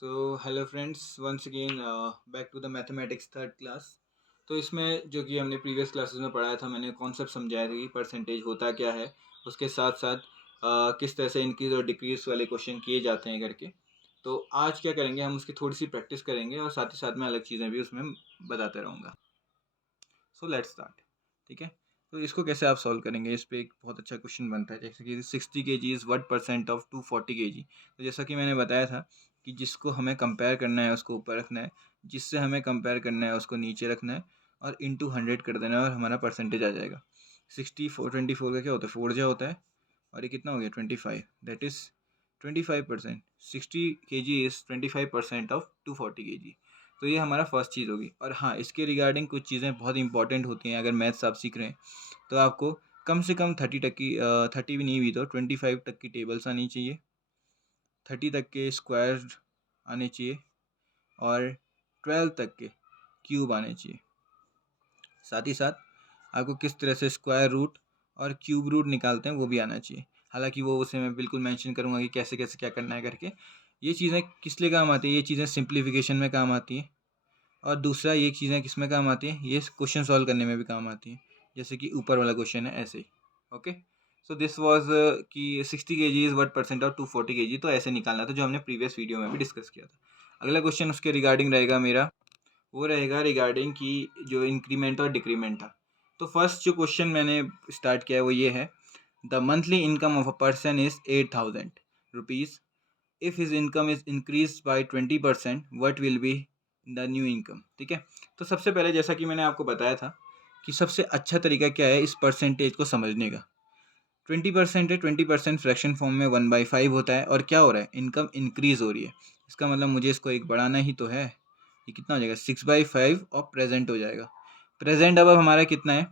So hello friends, once again back to the mathematics third class. तो इसमें जो कि हमने प्रीवियस क्लासेस में पढ़ाया था, मैंने कॉन्सेप्ट समझाया था कि परसेंटेज होता क्या है, उसके साथ साथ किस तरह से इंक्रीज और डिक्रीज वाले क्वेश्चन किए जाते हैं करके। तो आज क्या करेंगे, हम उसकी थोड़ी सी प्रैक्टिस करेंगे और साथ ही साथ में अलग चीज़ें भी उसमें बताते रहूँगा। So let's start. ठीक है, तो इसको कैसे आप सॉल्व करेंगे, इस पे एक बहुत अच्छा क्वेश्चन बनता है, जैसे कि 60 kg is what percent of 240 kg। तो जैसा कि मैंने बताया था कि जिसको हमें कंपेयर करना है उसको ऊपर रखना है, जिससे हमें कंपेयर करना है उसको नीचे रखना है और इंटू 100 कर देना है और हमारा परसेंटेज आ जाएगा। 24 का क्या होता है, 4 जो होता है, और ये कितना हो गया 25, that is 25%। 60 kg is 25% of 240 kg। तो ये हमारा फर्स्ट चीज़ होगी। और हाँ, इसके रिगार्डिंग कुछ चीज़ें बहुत इंपॉर्टेंट होती हैं। अगर मैथ्स आप सीख रहे हैं तो आपको कम से कम 30 तक की 30 भी नहीं भी तो 25 तक की टेबल्स आनी चाहिए, 30 तक के स्क्वायर आने चाहिए और 12 तक के क्यूब आने चाहिए। साथ ही साथ आपको किस तरह से स्क्वायर रूट और क्यूब रूट निकालते हैं वो भी आना चाहिए। हालांकि वो उसे मैं बिल्कुल मेंशन करूँगा कि कैसे कैसे क्या करना है करके। ये चीज़ें किस लिए काम आती है, ये चीज़ें सिंप्लीफिकेशन में काम आती हैं। और दूसरा ये चीज़ें किस में काम आती हैं, ये क्वेश्चन सॉल्व करने में भी काम आती हैं, जैसे कि ऊपर वाला क्वेश्चन है ऐसे ही। ओके, सो दिस वाज कि 60 kg is what percent of 240 kg। तो ऐसे निकालना था, जो हमने प्रीवियस वीडियो में भी डिस्कस किया था। अगला क्वेश्चन उसके रिगार्डिंग रहेगा मेरा, वो रहेगा रिगार्डिंग कि जो इंक्रीमेंट और डिक्रीमेंट था। तो फर्स्ट जो क्वेश्चन मैंने स्टार्ट किया है वो ये है, the monthly income of a person is 8,000 rupees. If his income is increase by 20%, what will be the new income. ठीक है, तो सबसे पहले जैसा कि मैंने आपको बताया था कि सबसे अच्छा तरीका क्या है इस परसेंटेज को समझने का। 20% है, 20% फ्रैक्शन फॉर्म में 1/5 होता है, और क्या हो रहा है, इनकम इंक्रीज हो रही है। इसका मतलब मुझे इसको एक बढ़ाना ही तो है। ये कितना हो जाएगा 6/5 और प्रेजेंट हो जाएगा। प्रेजेंट अब हमारा कितना है,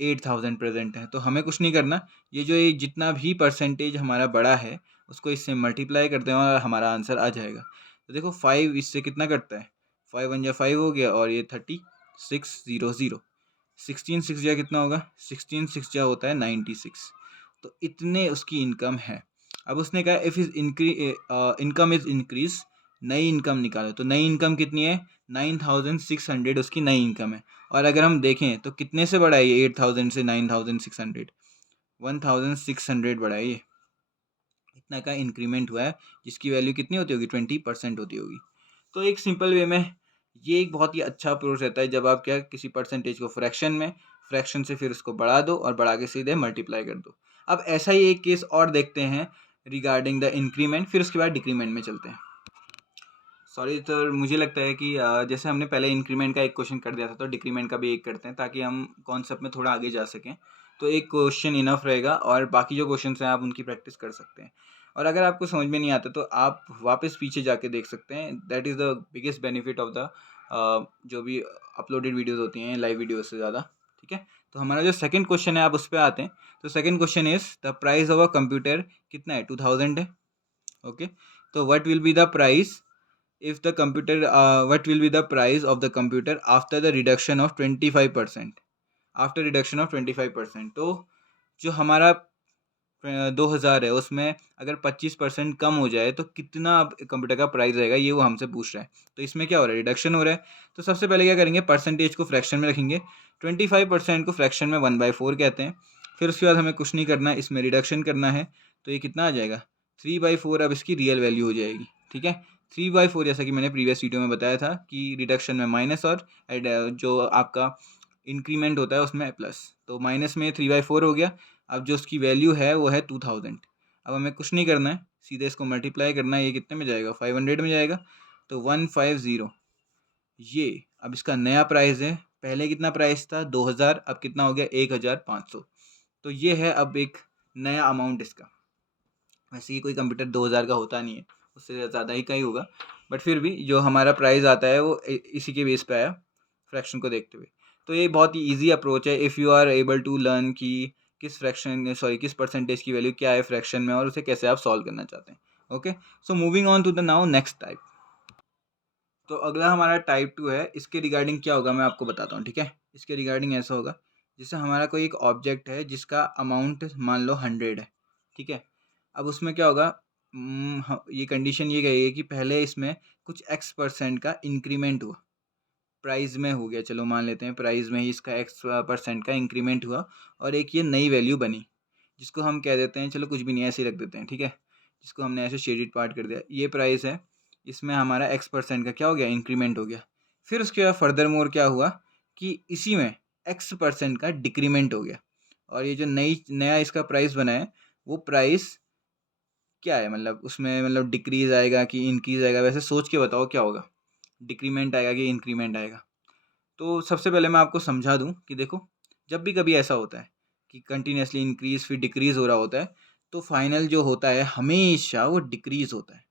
8,000 प्रेजेंट है। तो हमें कुछ नहीं करना, ये जितना भी परसेंटेज हमारा बड़ा है उसको इससे मल्टीप्लाई करते हैं और हमारा आंसर आ जाएगा। तो देखो 5 इससे कितना करता है, 5 1 जा 5 हो गया, और ये 3600। 16 6 जा कितना होगा, 16 6 जा होता है 96। तो इतने उसकी इनकम है। अब उसने कहा if is income is increase, नई इनकम निकालो। तो नई इनकम कितनी है, 9600 उसकी नई इनकम है। और अगर हम देखें तो कितने से बढ़ा है ये, 8000 से 9600, 1600 बढ़ा है ये। इतना का इंक्रीमेंट हुआ है, जिसकी वैल्यू कितनी होती होगी, 20% होती होगी। तो एक सिंपल वे में ये एक बहुत ही अच्छा अप्रोच रहता है, जब आप क्या किसी परसेंटेज को फ्रैक्शन में, फ्रैक्शन से फिर उसको बढ़ा दो और बढ़ा के सीधे मल्टीप्लाई कर दो। अब ऐसा ही एक केस और देखते हैं रिगार्डिंग द इंक्रीमेंट, फिर उसके बाद डिक्रीमेंट में चलते हैं। सॉरी सर, मुझे लगता है कि जैसे हमने पहले इंक्रीमेंट का एक क्वेश्चन कर दिया था, तो डिक्रीमेंट का भी एक करते हैं, ताकि हम कॉन्सेप्ट में थोड़ा आगे जा सकें। तो एक क्वेश्चन इनफ रहेगा और बाकी जो क्वेश्चन हैं आप उनकी प्रैक्टिस कर सकते हैं। और अगर आपको समझ में नहीं आता तो आप वापस पीछे जाके देख सकते हैं। That is the biggest benefit of the जो भी अपलोडेड वीडियोज़ होती हैं लाइव वीडियो से ज़्यादा। ठीक है, तो हमारा जो सेकंड क्वेश्चन है आप उस पर आते हैं। तो second question is the price of a computer कितना है, 2000 है। ओके, तो what will be the price if the computer what will be the price of the computer after the reduction of 25%, after reduction of 25%। तो जो हमारा 2000 है उसमें अगर 25% कम हो जाए तो कितना कंप्यूटर का प्राइस रहेगा, ये वो हमसे पूछ रहा है। तो इसमें क्या हो रहा है, रिडक्शन हो रहा है। तो सबसे पहले क्या करेंगे, परसेंटेज को फ्रैक्शन में रखेंगे। 25% को फ्रैक्शन में 1/4 कहते हैं। फिर उसके बाद हमें कुछ नहीं करना है, इसमें रिडक्शन करना है। तो ये कितना आ जाएगा, 3/4। अब इसकी रियल वैल्यू हो जाएगी। ठीक है, 3/4 जैसा कि मैंने प्रीवियस वीडियो में बताया था कि रिडक्शन में माइनस और जो आपका इंक्रीमेंट होता है उसमें प्लस। तो माइनस में 3/4 हो गया। अब जो उसकी वैल्यू है वो है 2000। अब हमें कुछ नहीं करना है, सीधे इसको मल्टीप्लाई करना है। ये कितने में जाएगा, 500 में जाएगा। तो 150 ये अब इसका नया प्राइस है। पहले कितना प्राइस था, 2000, अब कितना हो गया, 1500। तो ये है अब एक नया अमाउंट इसका। वैसे ही कोई कंप्यूटर 2000 का होता नहीं है, उससे ज़्यादा ही का ही होगा। बट फिर भी जो हमारा प्राइस आता है वो इसी के बेस पे आया, फ्रैक्शन को देखते हुए। तो ये बहुत ही ईजी अप्रोच है if you are able to learn कि किस परसेंटेज की वैल्यू क्या है फ्रैक्शन में और उसे कैसे आप सॉल्व करना चाहते हैं। Okay, so moving on to the now next type. तो अगला हमारा टाइप 2 है। इसके रिगार्डिंग क्या होगा मैं आपको बताता हूँ। ठीक है, इसके रिगार्डिंग ऐसा होगा, जैसे हमारा कोई एक ऑब्जेक्ट है जिसका अमाउंट मान लो 100 है। ठीक है, अब उसमें क्या होगा, हाँ, ये कंडीशन ये गई है कि पहले इसमें कुछ x% का इंक्रीमेंट हुआ, प्राइस में हो गया, चलो मान लेते हैं प्राइस में ही इसका x% का इंक्रीमेंट हुआ और एक ये नई वैल्यू बनी, जिसको हम कह देते हैं, चलो कुछ भी नहीं ऐसे ही रख देते हैं, ठीक है, जिसको हमने ऐसे शेडेड पार्ट कर दिया। ये प्राइस है, इसमें हमारा x% का क्या हो गया, इंक्रीमेंट हो गया। फिर उसके बाद फर्दर मोर क्या हुआ कि इसी में x% का डिक्रीमेंट हो गया, और ये जो नया इसका प्राइस बना है वो प्राइस क्या है, मतलब उसमें मतलब डिक्रीज आएगा कि इंक्रीज आएगा, वैसे सोच के बताओ क्या होगा, डिक्रीमेंट आएगा कि इंक्रीमेंट आएगा। तो सबसे पहले मैं आपको समझा दूं कि देखो, जब भी कभी ऐसा होता है कि कंटिन्यूसली इंक्रीज फिर डिक्रीज हो रहा होता है, तो फाइनल जो होता है हमेशा वो डिक्रीज होता है।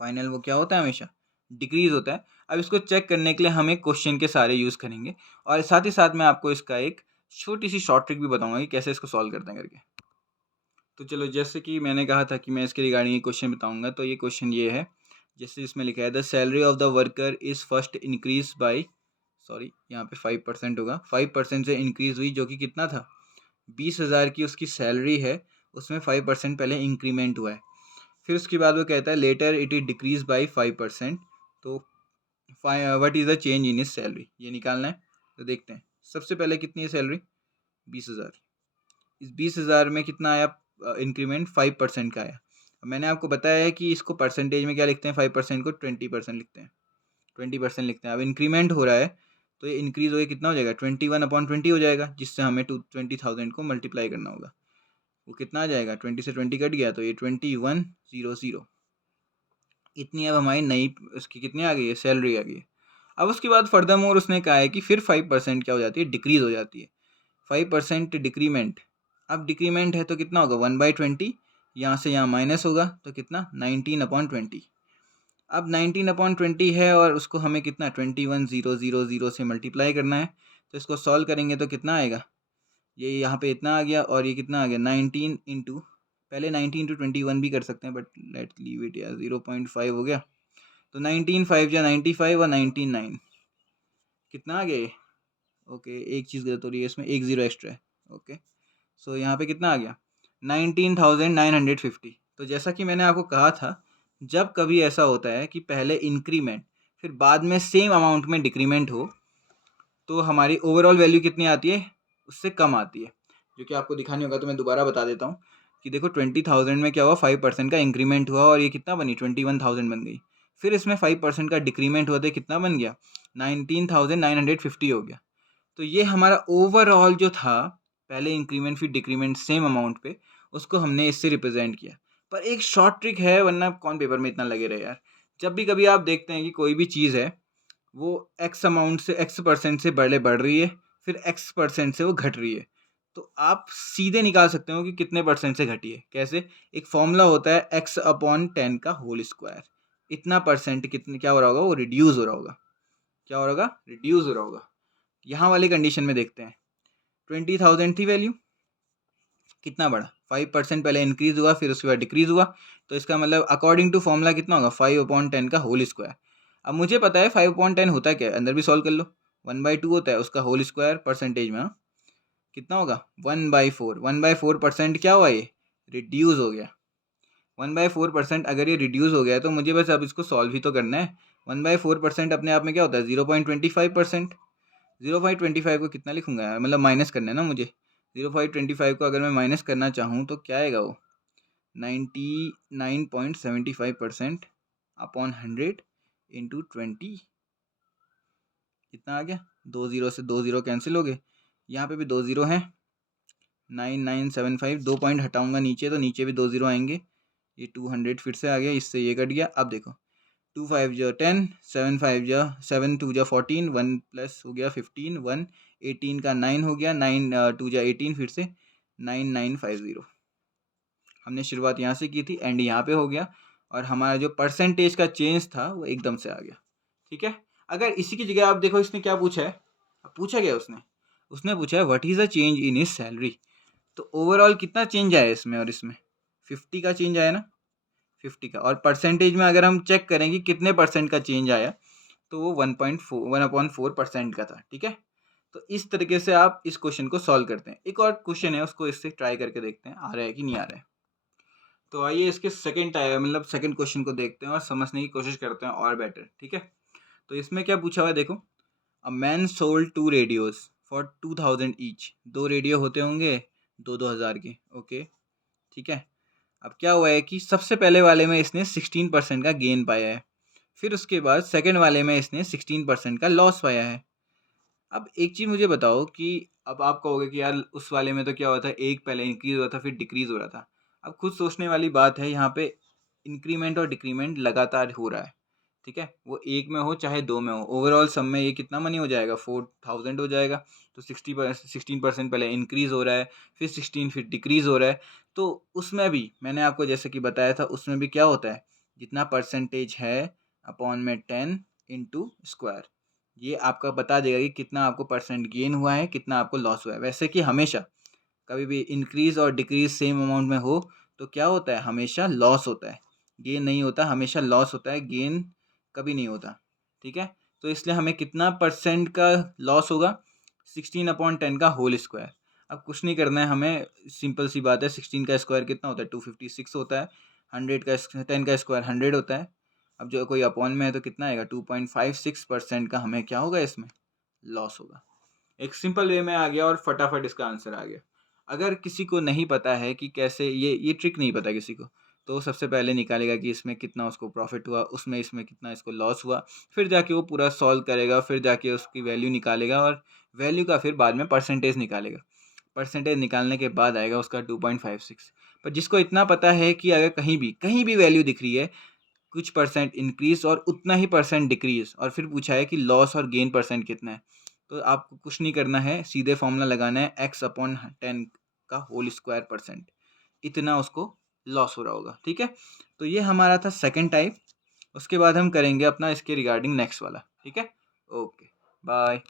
फाइनल वो क्या होता है, हमेशा डिक्रीज होता है। अब इसको चेक करने के लिए हम एक क्वेश्चन के सारे यूज़ करेंगे, और साथ ही साथ मैं आपको इसका एक छोटी सी शॉर्ट ट्रिक भी बताऊंगा कि कैसे इसको सॉल्व करते हैं करके। तो चलो, जैसे कि मैंने कहा था कि मैं इसके रिगार्डिंग एक क्वेश्चन बताऊंगा, तो ये क्वेश्चन ये है, जैसे इसमें लिखा है the salary of the worker is first increase by, sorry यहाँ पे 5% होगा, 5% से इंक्रीज हुई, जो कि कितना था, 20,000 की उसकी सैलरी है, उसमें 5% पहले इंक्रीमेंट हुआ है। फिर उसके बाद वो कहता है later it is decrease by 5%, तो what is the change in is salary, ये निकालना है। तो देखते हैं, सबसे पहले कितनी है सैलरी, 20,000, इस 20,000 में कितना आया इंक्रीमेंट, 5% का आया। मैंने आपको बताया है कि इसको परसेंटेज में क्या लिखते हैं, 5% को 20% लिखते हैं, 20% लिखते हैं। अब इंक्रीमेंट हो रहा है, तो ये इंक्रीज हो गया, कितना हो जाएगा, 21/20 हो जाएगा, जिससे हमें 20,000 को मल्टीप्लाई करना होगा। वो कितना आ जाएगा, 20 से 20 कट गया, तो ये 2100, इतनी अब हमारी नई उसकी कितनी आ गई है, सैलरी आ गई है। अब उसके बाद फर्दर मोर उसने कहा है कि फिर 5% क्या हो जाती है, डिक्रीज हो जाती है, 5% डिक्रीमेंट। अब डिक्रीमेंट है तो कितना होगा, 1/20, यहाँ से यहाँ माइनस होगा, तो कितना, 19/20। अब 19/20 है, और उसको हमें कितना, 21,000 से मल्टीप्लाई करना है। तो इसको सॉल्व करेंगे तो कितना आएगा, ये यहाँ पे इतना आ गया, और ये कितना आ गया, 19 इंटू, पहले 19 इंटू 21 भी कर सकते हैं, बट लेट लीव इट यार, 0.5 हो गया। तो 19 5 या 95 और 19 9, कितना आ गया ये, ओके एक चीज़ गलत हो रही है इसमें, एक ज़ीरो एक्स्ट्रा है, ओके। सो यहाँ पे कितना आ गया, 19,950। तो जैसा कि मैंने आपको कहा था, जब कभी ऐसा होता है कि पहले इंक्रीमेंट फिर बाद में सेम अमाउंट में डिक्रीमेंट हो, तो हमारी ओवरऑल वैल्यू कितनी आती है, उससे कम आती है, जो कि आपको दिखानी होगा। तो मैं दोबारा बता देता हूँ कि देखो, 20,000 में क्या हुआ, 5% का इंक्रीमेंट हुआ, और ये कितना बनी, 21,000 बन गई। फिर इसमें 5% का डिक्रीमेंट हुआ, तो कितना बन गया, 19,950 हो गया। तो ये हमारा ओवरऑल जो था, पहले इंक्रीमेंट फिर डिक्रीमेंट सेम अमाउंट पे, उसको हमने इससे रिप्रेजेंट किया। पर एक शॉर्ट ट्रिक है, वरना कौन पेपर में इतना लगे रहे यार। जब भी कभी आप देखते हैं कि कोई भी चीज़ है, वो एक्स अमाउंट से, x% से बढ़ रही है, फिर x% से वो घट रही है, तो आप सीधे निकाल सकते हो कि कितने परसेंट से घटी है। कैसे, एक फॉर्मूला होता है x/10 का होल स्क्वायर, इतना परसेंट कितने क्या हो रहा होगा, वो रिड्यूस हो रहा होगा, क्या हो रहा होगा, रिड्यूस हो रहा होगा। यहाँ वाली कंडीशन में देखते हैं, 20,000 थी वैल्यू, कितना बढ़ा, 5% पहले इंक्रीज हुआ, फिर उसके बाद डिक्रीज हुआ, तो इसका मतलब अकॉर्डिंग टू फॉर्मूला कितना होगा, 5/10 का होल स्क्वायर। अब मुझे पता है 5/10 होता है क्या, अंदर भी सॉल्व कर लो, 1/2 होता है उसका होल स्क्वायर परसेंटेज में, हाँ कितना होगा, 1/4, 1/4% क्या हुआ, ये रिड्यूस हो गया। 1/4% अगर ये रिड्यूस हो गया है, तो मुझे बस अब इसको सॉल्व ही तो करना है। 1/4% अपने आप में क्या होता है, 0.25%। 0.25 को कितना लिखूंगा यार, मतलब माइनस करना है ना मुझे। 0.25 को अगर मैं माइनस करना चाहूँ तो क्या आएगा वो, 99.75% अपॉन 100 इंटू 20, कितना आ गया, 2 ज़ीरो से 2 ज़ीरो कैंसिल हो गए, यहाँ पे भी 2 ज़ीरो हैं, 9975, 2 पॉइंट हटाऊंगा नीचे, तो नीचे भी 2 ज़ीरो आएंगे, ये 200 फिर से आ गया, इससे ये कट गया। अब देखो, 2 5 जो 10, 7 5 जो 7 2 जो 14, 1 प्लस हो गया 15, 1 18 का 9 हो गया, 9 2 जो 18, फिर से 9950। हमने शुरुआत यहाँ से की थी, एंड यहाँ पे हो गया, और हमारा जो परसेंटेज का चेंज था वो एकदम से आ गया। ठीक है, अगर इसी की जगह आप देखो, इसने क्या पूछा है, पूछा गया उसने, उसने पूछा है what is the change in his salary. तो ओवरऑल कितना चेंज आया इसमें और इसमें, 50 का चेंज आया ना, 50 का। और परसेंटेज में अगर हम चेक करें कि कितने परसेंट का चेंज आया, तो वो 1/4% का था। ठीक है, तो इस तरीके से आप इस क्वेश्चन को सॉल्व करते हैं। एक और क्वेश्चन है, उसको इससे ट्राई करके देखते हैं आ रहा है कि नहीं आ रहा है। तो आइए इसके सेकंड टाइप मतलब सेकंड क्वेश्चन को देखते हैं और समझने की कोशिश करते हैं और बेटर, ठीक है। तो इसमें क्या पूछा हुआ है देखो, a man sold 2 radios for 2000 each. 2 radio होते होंगे 2-2 हज़ार के, ओके, ठीक है। अब क्या हुआ है कि सबसे पहले वाले में इसने 16% का गेन पाया है, फिर उसके बाद सेकंड वाले में इसने 16% का लॉस पाया है। अब एक चीज़ मुझे बताओ कि अब आप कहोगे कि यार उस वाले में तो क्या हुआ था, एक पहले इंक्रीज़ हुआ था फिर डिक्रीज़ हो रहा था। अब खुद सोचने वाली बात है, यहाँ पे इंक्रीमेंट और डिक्रीमेंट लगातार हो रहा है, ठीक है। वो एक में हो चाहे दो में हो, ओवरऑल सम में ये कितना मनी हो जाएगा, 4000 हो जाएगा। तो 16% पहले इंक्रीज़ हो रहा है, फिर 16 फिर डिक्रीज़ हो रहा है। तो उसमें भी मैंने आपको जैसे कि बताया था, उसमें भी क्या होता है, जितना परसेंटेज है अपॉन में 10 इंटू स्क्वायर, ये आपका बता देगा कि कितना आपको परसेंट गेन हुआ है, कितना आपको लॉस हुआ है। वैसे कि हमेशा कभी भी इंक्रीज़ और डिक्रीज़ सेम अमाउंट में हो तो क्या होता है, हमेशा लॉस होता है, गेन नहीं होता, हमेशा लॉस होता है, गेन कभी नहीं होता, ठीक है। तो इसलिए हमें कितना परसेंट का लॉस होगा, 16/10 का होल स्क्वायर। अब कुछ नहीं करना है हमें, सिंपल सी बात है, 16 का स्क्वायर कितना होता है, 256 होता है, 10 का स्क्वायर 100 होता है। अब जो कोई अपॉन में है तो कितना आएगा, 2.56% का हमें क्या होगा, इसमें लॉस होगा। एक सिंपल वे में आ गया और फटाफट इसका आंसर आ गया। अगर किसी को नहीं पता है कि कैसे ये ट्रिक नहीं पता किसी को, तो सबसे पहले निकालेगा कि इसमें कितना उसको प्रॉफिट हुआ, उसमें इसमें कितना इसको लॉस हुआ, फिर जाके वो पूरा सॉल्व करेगा, फिर जाके उसकी वैल्यू निकालेगा और वैल्यू का फिर बाद में परसेंटेज निकालेगा। परसेंटेज निकालने के बाद आएगा उसका 2.56। पर जिसको इतना पता है कि अगर कहीं भी वैल्यू दिख रही है, कुछ परसेंट इंक्रीज और उतना ही परसेंट डिक्रीज, और फिर पूछा है कि लॉस और गेन परसेंट कितना है, तो आपको कुछ नहीं करना है, सीधे फॉर्मूला लगाना है, x/10 का होल स्क्वायर परसेंट, इतना उसको लॉस हो रहा होगा, ठीक है। तो ये हमारा था सेकंड टाइप। उसके बाद हम करेंगे अपना इसके रिगार्डिंग नेक्स्ट वाला, ठीक है। Okay, bye.